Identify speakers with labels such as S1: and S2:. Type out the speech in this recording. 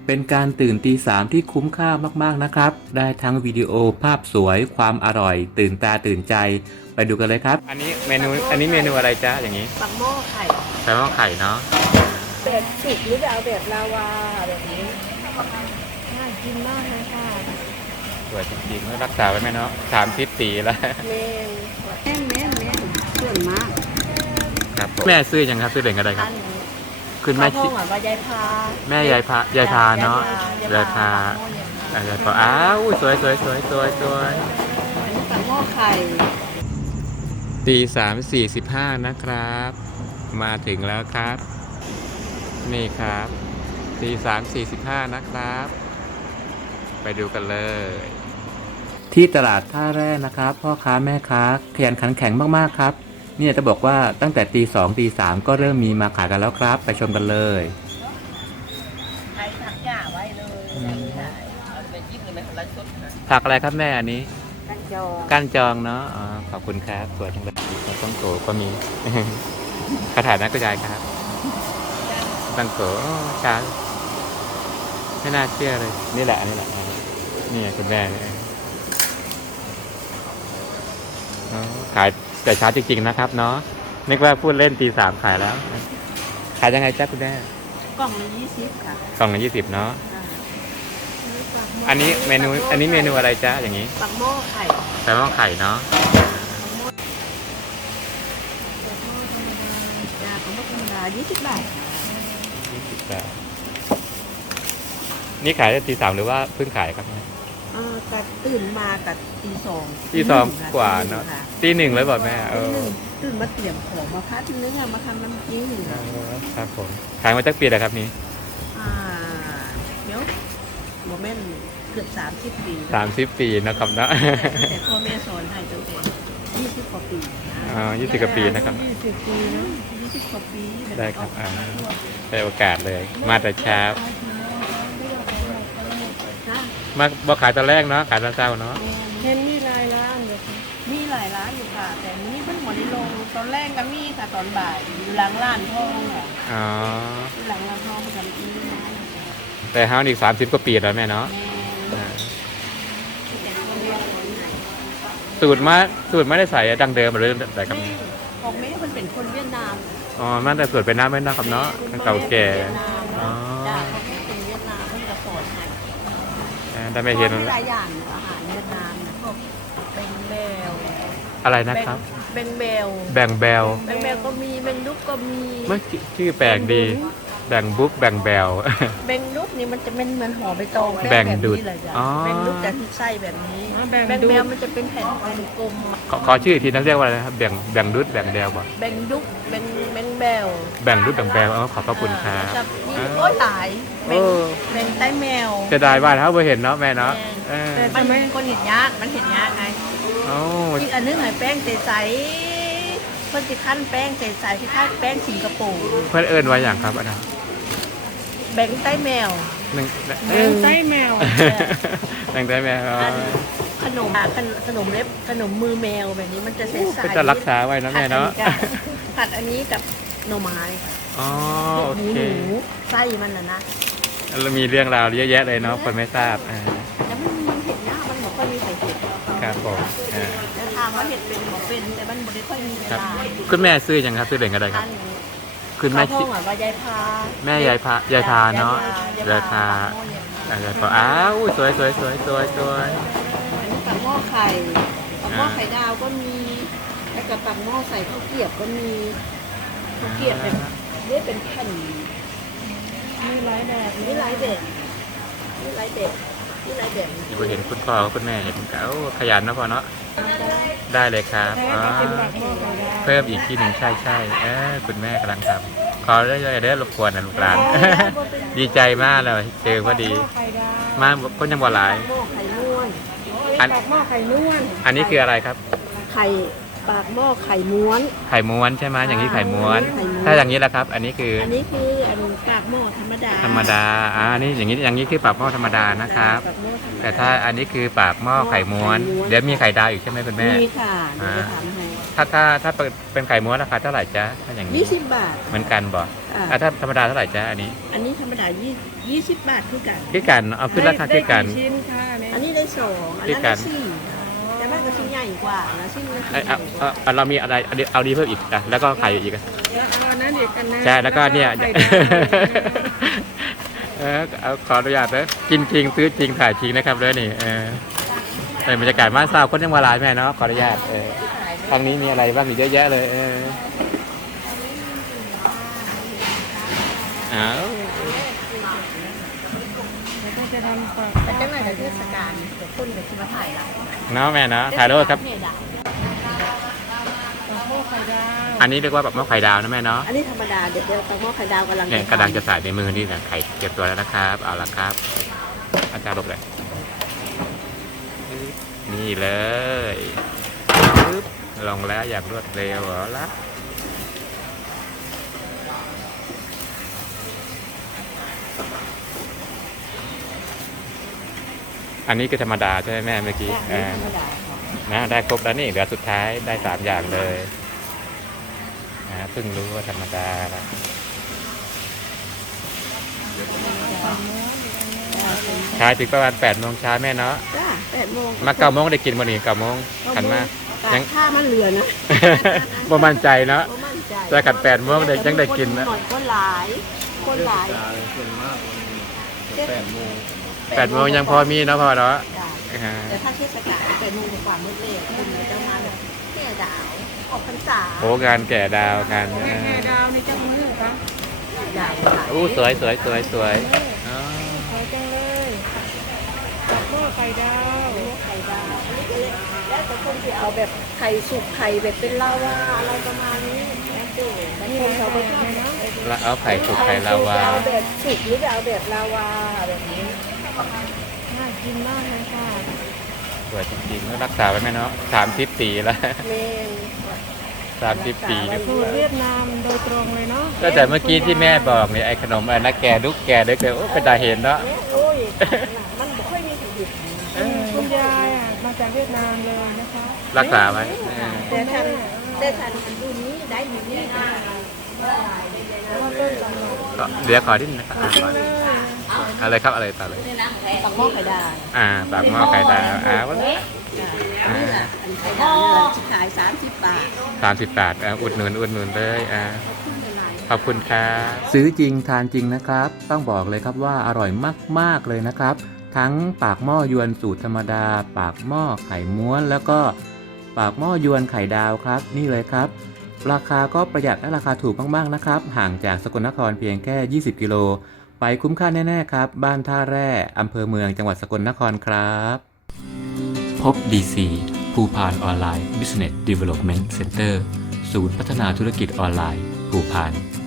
S1: เป็นการตื่นตีสามที่คุ้มค่ามากๆนะครับได้ทั้งวิดีโอภาพสวยความอร่อยตื่นตาตื่นใจไปดูกันเลยครับอันนี้เมนูอะไรจ๊ะอย่างนี้
S2: ปักหม้อไข่
S1: แซลมอนไข่เนาะ
S2: แบบสุกหรือจะเอาแบบลาวาแบบนี้น่ากินมากเลยค่ะ
S1: สวยจริงๆรักษาไว้ไหมเนาะ30 ปีแล้ว
S2: เมนส่วนมาก
S1: ครับผมแม่ซื้อยังครับซื้อเหรียญอะไรครับ
S2: อันนี้
S1: คุณแม่
S2: ข้าวโพดว่ายายพา
S1: แม่ยายพาเนาะยายพาอ้าวสวย
S2: อันนี้ปักหม้อไข่
S1: ตี3:45นะครับ มาถึงแล้วครับ นี่ครับตี3:45นะครับ ไปดูกันเลย ที่ตลาดท่าแร่นะครับพ่อค้าแม่ค้าขยันขันแข็งมากๆครับเนี่ยจะบอกว่าตั้งแต่ตี 2ตี 3ก็เริ่มมีมาขายกันแล้วครับ ไปชมกันเลย
S2: ไข่ผักหญ้าไว้เลยเอาไปจิ้มเลยไหมคนละชุดนะ
S1: ผักอะไรครับแม่อันนี้
S2: กันจอง
S1: ก้านจองเนาะอ๋อขอบคุณครับสวยจังเลยต้องโกก็มี คาถานักกระจายครับตั้งโกช้าไม่น่าเชื่อเลยนี่แหละนี่คุณแม่เนี่ยอ๋อขายแต่เช้าจริงๆนะครับเนาะนึกว่าพูดเล่นตี 3ขายแล้วขายยังไงจ๊ะคุณแม่
S2: กล่องละ20ค่ะ
S1: กล่องละ20เนาะอันนี้เมนูอะไรจ๊ะอย่างนี้
S2: ปักหม้อไข่
S1: แซลมอนไข่เนาะ
S2: จ้าปักหม้อธรรมดา20 บาท
S1: 20 บาทนี่ขายได้ตี 3หรือว่าเพิ่งขายครับ
S2: กัดตื่นมากัดตีสอง
S1: ตีสองกว่าเนอะ ตี 1เลยบอกแม่
S2: ตื่นมาเตรียมของมาพัดเนื้อมาทำน้ำจิ้ม
S1: ครับผมขายมาจากปีแล้วครับนี้
S2: เดี๋ยวโมเมนต์เกือบ30 ปี
S1: 30 ปีนะครับเนาะ
S2: แต่พ่อแม่สอนให้ตั้งแต่20 กว่าปีนะ
S1: 20 กว่าปีนะครับ
S2: 20 ปีเนาะ20 กว่าปี
S1: ได้ครับได้โอกาสเลยมาแต่เช้ามาบอกขายตอนแรกเนาะขายตอนเช้าเนาะ
S2: เห็นมีหลายร้านอยู่ค่ะมีหลายร้านอยู่ค่ะ แต่นี้เพิ่งหมดได้ลงตอนแรกก็มีค่ะตอนบ่ายอยู่หลังร้านทองค่ะ
S1: อ๋อ
S2: อยู่หลังร้านทองประจำปีนะ
S1: แต่เฮาอีก30 กว่าปีแล้วแม่เนาะสูตรไม่ได้ใส่ดังเดิมหรือแต่กับ
S2: ของแม่มันเป็นคนเวียดนาม
S1: อ๋อมันแต่สูตรเป็นน้ำไม่นะครับเนาะเก่าแก่อ๋อ
S2: จ้าเขาเป็นเวียดนามเพิ่งจะสอนให้
S1: ได้ไม่เห็น
S2: หลายอย่างอาหารเวียดนามนะพวกเป็นแมว
S1: อะไรนะครับ
S2: เป็นแมว
S1: แบ่งแบล
S2: เป็นแมวก็มีเป็นดุกก็มี
S1: เมื่อชื่อแปลกดีแบ่งบุ๊กแบ่งแบล
S2: เป็นดุกนี่มันจะเป็นเหมือนห่อใบตอง
S1: แบ่งดุด
S2: แบบนี้เลยจ้ะ
S1: อ๋อ
S2: เป็นดุกแต่ที่ไส้แบบนี้แบ่งแมวมันจะเป็นแผ่นกลม
S1: ขอชื่ออีกทีนักเรียกว่าอะไรนะครับแบ่งดุดแบ่งแบลบ่
S2: แบ่งดุกเป็นแมว
S1: แบ่งดุดแบ่งแบลขอบพระคุณครับ
S2: จะมีโอ้ยหลายเป็นไต้แมว
S1: จะได้ว่าถ้าไม่เห็นเนาะแม่เนาะ
S2: แต่มันคนเห็นยากมันเห็นยากไง
S1: โอ้
S2: อีกอันนึงหอยแป้งใสๆเพิ่นสิขั้นแป้งใสๆที่ขั้นแป้งสิงคโปร์
S1: เพื่อนเอิญไว้อย่างครับอันนั้น
S2: แบ่งไต้แมว
S1: หนึ่ง
S2: แบ่งไต้แมว
S1: แบ่งได้ไหม
S2: ขนมเล็บขนมมือแมวแบบนี้มันจะใสๆ
S1: ก็จะรักษาไว้นะแม่เนาะ
S2: ผัดอันนี้กับหน่อไม้ค่ะ
S1: อ๋อโอ
S2: หมู
S1: เค
S2: ไส้มันนะ
S1: แล้วมีเรื่องราวเยอะแยะเลยเนาะคนไม่ทราบ
S2: แต่มันเห็ดยากมันบอกว่ามีใส่เห็ด
S1: ครับผม
S2: แล้วทางว่าเห็ดเป็นบอกเป็นแต่มันไม่ได้ค่อยมีเว
S1: ครับ
S2: ลา
S1: คุณแม่ซื้อยังครับซื้อเหรียญอะไรครับ
S2: อันนี้
S1: คุณแม่
S2: ข้าวโพดว่ายายพา
S1: แม่ยายพาเนาะยายพาอ้าวสวย
S2: อันนี้ปักหม้อไข่ปักหม้อไข่ดาวก็มีแล้วก็ปักหม้อใส่ข้าวเกรียบก็มีข้าวเกรียบเป็นแผ่นมีหลายแบบมีหลายแบบ
S1: อยู่เห็นคุณพ่อคุณแม่เห็นเขาขยันนะพ่อเนาะได้เลยครับเพิ่มอีกที่หนึ่งใช่คุณแม่กำลังทำขอได้รบกวนนะลูกหลาน ดีใจมากเลยเจอพอดีมาก็ยังบ่หลาย
S2: หม้อไข่ม้วน
S1: อัน
S2: ปากหม้อไข่ม้วน
S1: อันนี้คืออะไรครับ
S2: ไข่ปากหม้อไข่ม้วน
S1: ไข่ม้วนใช่ไหมอย่างนี้ไข่ม้วน
S2: ไข่ม้วน
S1: ถ้าอย่างนี้แหละครับ อันนี้คือ
S2: อันนี้คืออันปากหม้อธรรมดา
S1: ธรรมดาอันนี้อย่างนี้คือปากหม้อธรรมดานะครับ
S2: ปากหม้อธรรมดา
S1: แต่ถ้าอันนี้คือปากหม้อไข่ม้วน เดี๋ยวมีไข่ดาวอีกใช่ไหมคุณแม่
S2: มีค่ะเดี๋ยวจะถามให้
S1: ถ้าเป็นไข่ม้วนราคาเท่าไหร่จ๊ะถ้าอย่างนี้
S2: 20 บาท
S1: เหมือนกันบ่
S2: อ่า
S1: ถ้าธรรมดาเท่าไหร่จ๊ะอันนี้
S2: อันนี้ธรรมดา20 บาทคือกัน
S1: คือกันเอาขึ้นราคาคือกัน
S3: ได้ชิ้นค่ะเนี่ย
S2: อันนี้ได้2อันนั้น
S1: คือกั
S2: ได้
S1: น
S2: 4แต่มันก็ชิ้นใหญ่กว่านะชิ้นละชิ้น
S1: เอ้ย
S2: ใหญ่กว่า
S1: เรามีอะไรเอาดีเพิ่มอีกอ่ะแล้วก็ไข่อีกอ่ะ
S3: แล้วเอาอันนั้นเด็กกันนะ
S1: ใช่แล้วก็เนี่ย
S3: ไข่ดาว
S1: เอาขออนุญาตนะกินจริงซื้อจริงถ่ายจริงนะครับเลยนี่บรรยากาศบ้านซาวคนยังมาหลายแม่เนาะขออนุญาตทางนี้มีอะไรบ้างอีกเยอะแยะเลยอ้าว
S3: แล้วก็จะทำปาก
S2: แต่จังไหนแต่เทศกาลเดี๋ยวคนกับที่มาถ่ายเรา
S1: เนาะแม่เนาะถ่ายรูปครับ
S2: เนี่ยดาว
S3: ปากหม้อไข่ดาว
S1: อันนี้เรียกว่าแบบหม้อไข่ดาวนะแม่เนาะ
S2: อันนี้ธรรมดาเดี๋ยวตังหม้อไข่ดาวกำลัง
S1: เนี่ยกำลังจะใส่ในมือนี่นะไข่เก็บตัวแล้วนะครับเอาละครับอาจารย์หลบเลยนี่เลยปึ๊บลงแล้วอย่างรวดเร็วเอาละอันนี้คือธรรมดาใช่ไหมแม่เมื่อกี้
S2: อันนี้ธรรมดาค่ะ
S1: นะได้ครบแล้วนี่เหลือสุดท้ายได้3อย่างเลยเพิ่งรู้ว่าธรรมดาละ ขายถึงประมาณ8 โมงเช้าแม่เนาะ
S2: จ้า8 โมง
S1: มา9 โมงได้กินบ่นี่9 โมงขันมา ยั
S2: ยัง ถ้ามันเหลือนะ
S1: บ่มั่นใจเนาะ
S2: บ่มั่นใจ
S1: แต่ขัน8 โมงได้ยังได้กินนะ
S2: หน่อยก็หลาย คนหลาย
S4: ส่วนมาก8 โมง
S1: 8 โมงยังพอมีเนาะพอเนาะ
S2: จ้ะแต่ถ้าเทศกาล8 โมงกว่ามืดเลยคนเลยจะมาแบบแก่ดาวออกพรรษา
S1: โอ้งานแก่ดาวกัน
S3: แม่ดาวในจังมือค่ะ
S2: ดาวขาย
S1: อู้สวยอ๋อ
S3: สวยจังเลยปากหม้อไข่ดาว
S2: ไข่ดาวอันนี้ก็เลยแล้วแต่คนที่เอาแบบไข่สุกไข่แบบเป็นลาวาอะไรประมาณนี้แล้วแต่บาง
S3: มี
S2: ค
S3: หลาน ย
S2: เขา
S3: แบ
S2: ก็
S3: บ
S2: ชอบ
S3: เลยเนาะ
S1: แล้วเอาไข่สุกไข่ลาวา
S2: เอาแบบสุกหรือจะเอาแบบลาวาแบบนี้
S3: น่ากินมากเลยค่ะ
S1: สวยจริงๆแล้วรักษาไว้ไหมเนาะ30 ปีแล้ว
S2: เมน
S1: 30 ปีเนี่ย
S3: สูตรเวียดนามโดยตรงเลยเนาะ
S1: ก็แต่เมื่อกี้ที่แม่บอกเนี่ยไอ้ขนมอะไรนะแกดุกแกเด็กเลยโอ้เป็นตาเห็นเนาะ
S2: เนี่ยโอ้ยมันไม่ค่อยมีถุงดิบ
S3: คุณยายมาจากเวียดนามเลยนะคะ
S1: รักษาไว้
S2: แต่ฉันดูนี้ได้อยู่นี่นะ
S3: แล้วก็ต้นตำรับ
S1: ก็เดี๋ยวขอที่นึงนะครับ
S3: กินเลย
S1: อะไรครับอะไรต่อเลย
S2: ปักหม้อไข่ดาว
S1: ปากหม้อไข่ดาววันนี้
S2: นี่แหละอันไข่ดาวนี่แหละที่ขาย30 บาท
S1: 30 บาทอุดหนุนเลยขอบคุณครับซื้อจริงทานจริงนะครับ ต้องบอกเลยครับว่าอร่อยมากๆเลยนะครับ ทั้งปากหม้อยวนสูตรธรรมดา ปากหม้อไข่ม้วน แล้วก็ปากหม้อยวนไข่ดาวครับ นี่เลยครับ ราคาก็ประหยัดและราคาถูกมากๆนะครับ ห่างจากสกลนครเพียงแค่ 20 กิโลไปคุ้มค่าแน่ๆครับ บ้านท่าแร่อำเภอเมืองจังหวัดสกลนครครับพบ DC ภูพานออนไลน์ Business Development Center ศูนย์พัฒนาธุรกิจออนไลน์ภูพาน